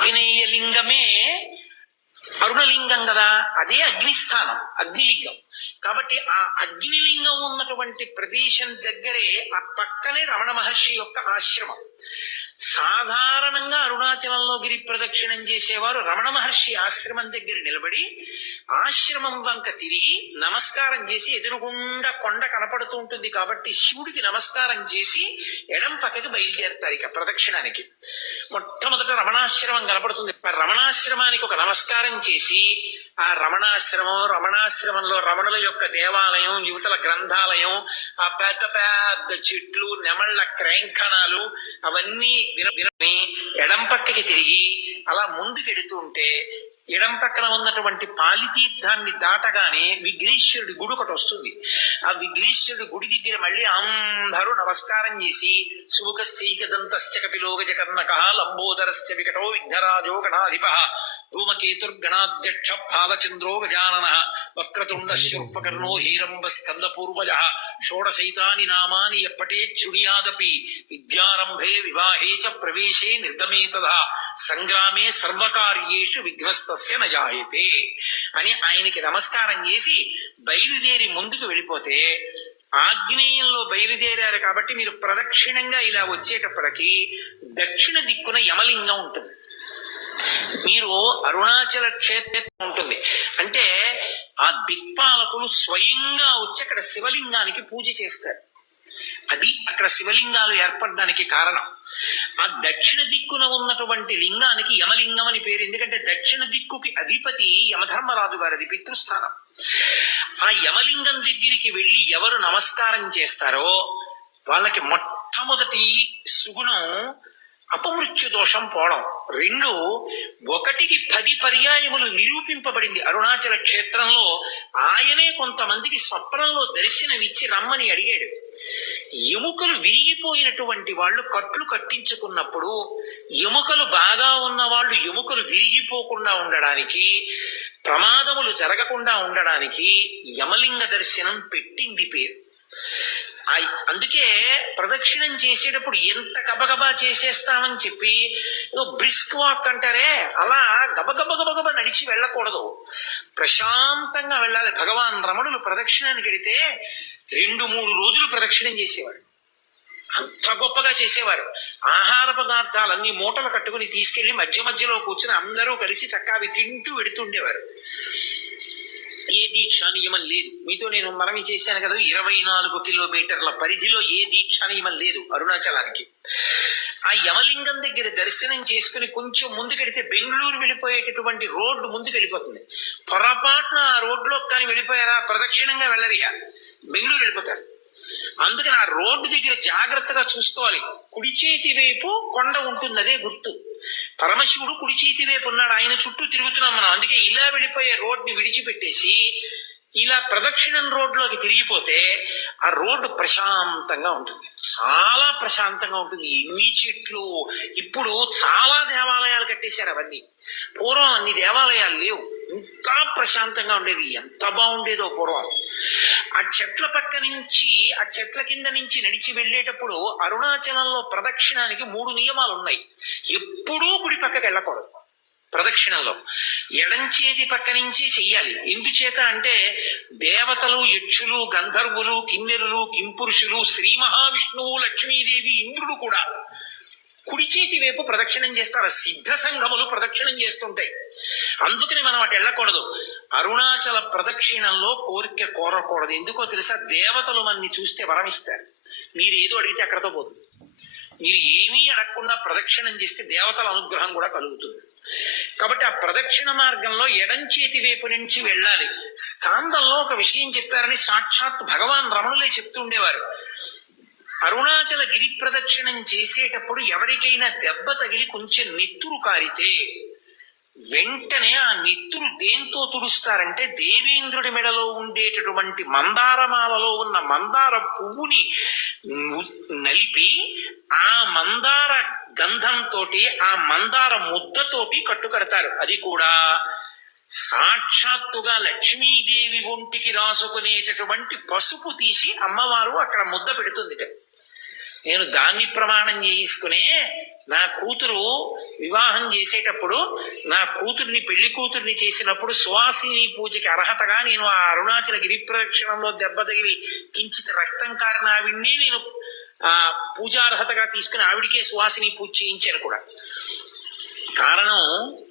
ఆగ్నేయ లింగమే అరుణలింగం కదా. అదే అగ్నిస్థానం అగ్నిలింగం. కాబట్టి ఆ అగ్నిలింగం ఉన్నటువంటి ప్రదేశం దగ్గరే ఆ పక్కనే రమణ మహర్షి యొక్క ఆశ్రమం. సాధారణంగా అరుణాచలంలో గిరి ప్రదక్షిణం చేసేవారు రమణ మహర్షి ఆశ్రమం దగ్గర నిలబడి ఆశ్రమం వంక తిరిగి నమస్కారం చేసి ఎదురుగుండా కొండ కనపడుతూ ఉంటుంది కాబట్టి శివుడికి నమస్కారం చేసి ఎడం పక్కకి బయలుదేరుతారు ఇక ప్రదక్షిణానికి. మొట్టమొదట రమణాశ్రమం కనపడుతుంది. రమణాశ్రమానికి ఒక నమస్కారం చేసి ఆ రమణాశ్రమం రమణాశ్రమంలో రమణుల యొక్క దేవాలయం యువతల గ్రంథాలయం ఆ పెద్ద పెద్ద చెట్లు నెమళ్ళ క్రేంకణాలు అవన్నీ వినని ఎడం పక్కకి తిరిగి అలా ముందుకెడుతూ ఉంటే ఎడం పక్కన ఉన్నటువంటి పాలితీర్థాన్ని దాటగానే విఘ్నేశ్వరుడి గుడి ఒకటి వస్తుంది. ఆ విఘ్నేశ్వరుడి గుడి దగ్గర మళ్ళీ అందరూ నమస్కారం చేసి శుభకశ్చైకదంతశ్చ కపిలోగజ కర్ణక లంబోదరశ్చ వికటో విఘ్నరాజో గణాధిప ధూమకేతుర్గణాధ్యక్ష ఫాలచంద్రో గజానన వక్రతుండ శిల్పకర్ణో హీరంబ స్కంద పూర్వజ షోడశైతాని నామాని ఎప్పటే చుణియాదపి విద్యారంభే వివాహే చ ప్రవేశే నిర్గమే తథా సంగ్రామే సర్వకార్యేషు విఘ్నస్తస్య నజాయతే అని ఆయనకి నమస్కారం చేసి బయలుదేరి ముందుకు వెళ్ళిపోతే ఆగ్నేయంలో బయలుదేరారు కాబట్టి మీరు ప్రదక్షిణంగా ఇలా వచ్చేటప్పటికి దక్షిణ దిక్కున యమలింగం ఉంటుంది. మీరు అరుణాచల క్షేత్రం ఉంటుంది. అంటే ఆ దిక్పాలకులు స్వయంగా వచ్చి అక్కడ శివలింగానికి పూజ చేస్తారు. అది అక్కడ శివలింగాలు ఏర్పడడానికి కారణం. ఆ దక్షిణ దిక్కున ఉన్నటువంటి లింగానికి యమలింగం అని పేరు. ఎందుకంటే దక్షిణ దిక్కుకి అధిపతి యమధర్మరాజు గారిది పితృస్థానం. ఆ యమలింగం దగ్గరికి వెళ్ళి ఎవరు నమస్కారం చేస్తారో వాళ్ళకి మొట్టమొదటి సుగుణం అపమృత్యు దోషం పోవడం. రెండు ఒకటికి పది పర్యాయములు నిరూపింపబడింది అరుణాచల క్షేత్రంలో. ఆయనే కొంతమందికి స్వప్నంలో దర్శనమిచ్చి రమ్మని అడిగాడు. ఎముకలు విరిగిపోయినటువంటి వాళ్ళు కట్లు కట్టించుకున్నప్పుడు ఎముకలు బాగా ఉన్న వాళ్ళు ఎముకలు విరిగిపోకుండా ఉండడానికి ప్రమాదములు జరగకుండా ఉండడానికి యమలింగ దర్శనం పెట్టింది పేరు. అందుకే ప్రదక్షిణం చేసేటప్పుడు ఎంత గబగబా చేసేస్తామని చెప్పి బ్రిస్క్ వాక్ అంటారే అలా గబగబ గబగబ నడిచి వెళ్ళకూడదు. ప్రశాంతంగా వెళ్ళాలి. భగవాన్ రమణులు ప్రదక్షిణానికి వెడితే రెండు మూడు రోజులు ప్రదక్షిణం చేసేవారు. అంత గొప్పగా చేసేవారు. ఆహార పదార్థాలన్నీ మూటలు కట్టుకుని తీసుకెళ్ళి మధ్య మధ్యలో కూర్చుని అందరూ కలిసి చక్కగా తింటూ వెడుతుండేవారు. ఏ దీక్షా నియమం లేదు. మీతో నేను మనవి చేశాను కదా ఇరవై నాలుగు కిలోమీటర్ల పరిధిలో ఏ దీక్షా నియమం లేదు అరుణాచలానికి. ఆ యమలింగం దగ్గర దర్శనం చేసుకుని కొంచెం ముందుకెడితే బెంగళూరు వెళ్ళిపోయేటటువంటి రోడ్డు ముందుకు వెళ్ళిపోతుంది పొరపాటున ఆ రోడ్లో కానీ వెళ్ళిపోయారా? ప్రదక్షిణంగా వెళ్ళరిగా బెంగళూరు వెళ్ళిపోతారు. అందుకని ఆ రోడ్డు దగ్గర జాగ్రత్తగా చూసుకోవాలి. కుడి చేతి వైపు కొండ ఉంటుంది అదే గుర్తు. పరమశివుడు కుడి చేతి వైపు ఉన్నాడు. ఆయన చుట్టూ తిరుగుతున్నాం మనం. అందుకే ఇలా వెళ్ళిపోయే రోడ్ని విడిచిపెట్టేసి ఇలా ప్రదక్షిణం రోడ్లోకి తిరిగిపోతే ఆ రోడ్డు ప్రశాంతంగా ఉంటుంది. చాలా ప్రశాంతంగా ఉంటుంది. ఎన్ని చెట్లు ఇప్పుడు చాలా దేవాలయాలు కట్టేశారు అవన్నీ. పూర్వం అన్ని దేవాలయాలు ప్రశాంతంగా ఉండేది. ఎంత బాగుండేదో పూర్వం. ఆ చెట్ల పక్క నుంచి ఆ చెట్ల కింద నుంచి నడిచి వెళ్ళేటప్పుడు అరుణాచలంలో ప్రదక్షిణానికి మూడు నియమాలు ఉన్నాయి ఎప్పుడూ కుడి పక్కకి వెళ్ళకూడదు. ప్రదక్షిణలో. ఎడం చేతి పక్క నుంచి చెయ్యాలి. ఎందుచేత అంటే దేవతలు యక్షులు గంధర్వులు కిన్నెరులు కింపురుషులు శ్రీ మహావిష్ణువు లక్ష్మీదేవి ఇంద్రుడు కూడా చేతి వైపు ప్రదక్షిణం చేస్తారు. సిద్ధ సంఘములు ప్రదక్షిణం చేస్తుంటాయి. అందుకని మనం అటు వెళ్ళకూడదు. అరుణాచల ప్రదక్షిణంలో కోరిక కోరకూడదు. ఎందుకో తెలుసా? దేవతలు మనని చూస్తే వరమిస్తారు. మీరు ఏదో అడిగితే అక్కడతో పోతుంది. మీరు ఏమీ అడగకుండా ప్రదక్షిణం చేస్తే దేవతల అనుగ్రహం కూడా కలుగుతుంది. కాబట్టి ఆ ప్రదక్షిణ మార్గంలో ఎడం చేతి వైపు నుంచి వెళ్ళాలి. స్కాందంలో ఒక విషయం చెప్పారని సాక్షాత్ భగవాన్ రమణులే చెప్తుండేవారు అరుణాచల గిరి ప్రదక్షిణం చేసేటప్పుడు ఎవరికైనా దెబ్బ తగిలి కొంచెం నెత్తురు కారితే వెంటనే ఆ నెత్తురు దేంతో తుడుస్తారంటే దేవేంద్రుడి మెడలో ఉండేటటువంటి మందారమాలలో ఉన్న మందార పువ్వుని నలిపి ఆ మందార గంధంతో ఆ మందార ముద్దతోటి కట్టుకడతారు. అది కూడా సాక్షాత్తుగా లక్ష్మీదేవి ఒంటికి రాసుకునేటటువంటి పసుపు తీసి అమ్మవారు అక్కడ ముద్ద పెడుతుంది నేను దాన్ని ప్రమాణం చేయించుకునే నా కూతురు వివాహం చేసేటప్పుడు నా కూతుర్ని పెళ్ళి కూతుర్ని చేసినప్పుడు సువాసిని పూజకి అర్హతగా నేను ఆ అరుణాచల గిరి ప్రదక్షిణంలో దెబ్బ తగిలి కించిత రక్తం కారిన ఆవిడ్ని నేను ఆ పూజార్హతగా తీసుకుని ఆవిడికే సువాసిని పూజ చేయించాను కూడా. కారణం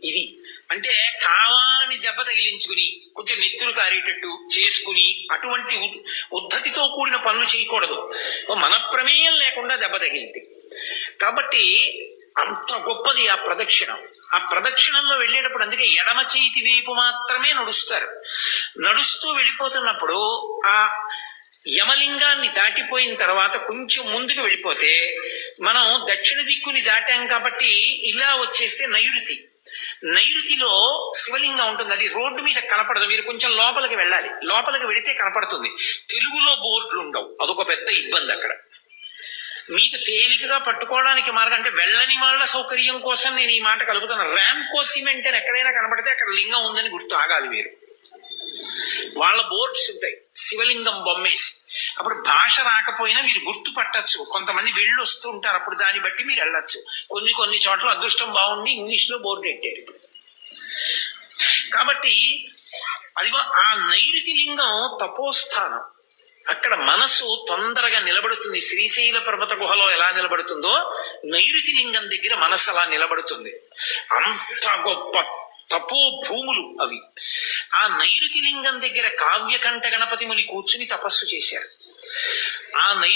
ఇది. అంటే కావాలని దెబ్బ తగిలించుకుని కొంచెం నెత్తులు కారేటట్టు చేసుకుని అటువంటి ఉద్- ఉద్ధతితో కూడిన పనులు చేయకూడదు. మన ప్రమేయం లేకుండా దెబ్బ తగిలింది కాబట్టి అంత గొప్పది ఆ ప్రదక్షిణం. ఆ ప్రదక్షిణంలో వెళ్ళేటప్పుడు అందుకే ఎడమ చేతి వైపు మాత్రమే నడుస్తారు. నడుస్తూ వెళ్ళిపోతున్నప్పుడు ఆ యమలింగాన్ని దాటిపోయిన తర్వాత కొంచెం ముందుకు వెళ్ళిపోతే మనం దక్షిణ దిక్కుని దాటాం కాబట్టి ఇలా వచ్చేస్తే నైరుతి. నైరుతిలో శివలింగం ఉంటుంది. అది రోడ్డు మీద కనపడదు. మీరు కొంచెం లోపలికి వెళ్ళాలి. లోపలికి వెళితే కనపడుతుంది. తెలుగులో బోర్డులు ఉండవు. అదొక పెద్ద ఇబ్బంది అక్కడ. మీకు తేలికగా పట్టుకోవడానికి మార్గం అంటే వెళ్ళని వాళ్ళ సౌకర్యం కోసం నేను ఈ మాట కలుపుతాను ర్యాంకో సిమెంట్ అని ఎక్కడైనా కనపడితే అక్కడ లింగం ఉందని గుర్తు ఆగాలి మీరు. వాళ్ళ బోర్డ్స్ ఉంటాయి. శివలింగం బొమ్మేసి. అప్పుడు భాష రాకపోయినా మీరు గుర్తుపట్టచ్చు. కొంతమంది వెళ్ళి వస్తూ ఉంటారు అప్పుడు దాన్ని బట్టి మీరు వెళ్ళొచ్చు. కొన్ని కొన్ని చోట్ల అదృష్టం బాగుండి ఇంగ్లీష్లో బోర్డు పెట్టారు ఇప్పుడు. కాబట్టి అదిగో ఆ నైరుతి లింగం తపోస్థానం. అక్కడ మనసు తొందరగా నిలబడుతుంది. శ్రీశైల పర్వత గుహలో ఎలా నిలబడుతుందో నైరుతి లింగం దగ్గర మనసు అలా నిలబడుతుంది. అంత గొప్ప తపో భూములు అవి. ఆ నైరుతి లింగం దగ్గర కావ్యకంఠ గణపతి ముని కూర్చుని తపస్సు చేశారు. ఆ నై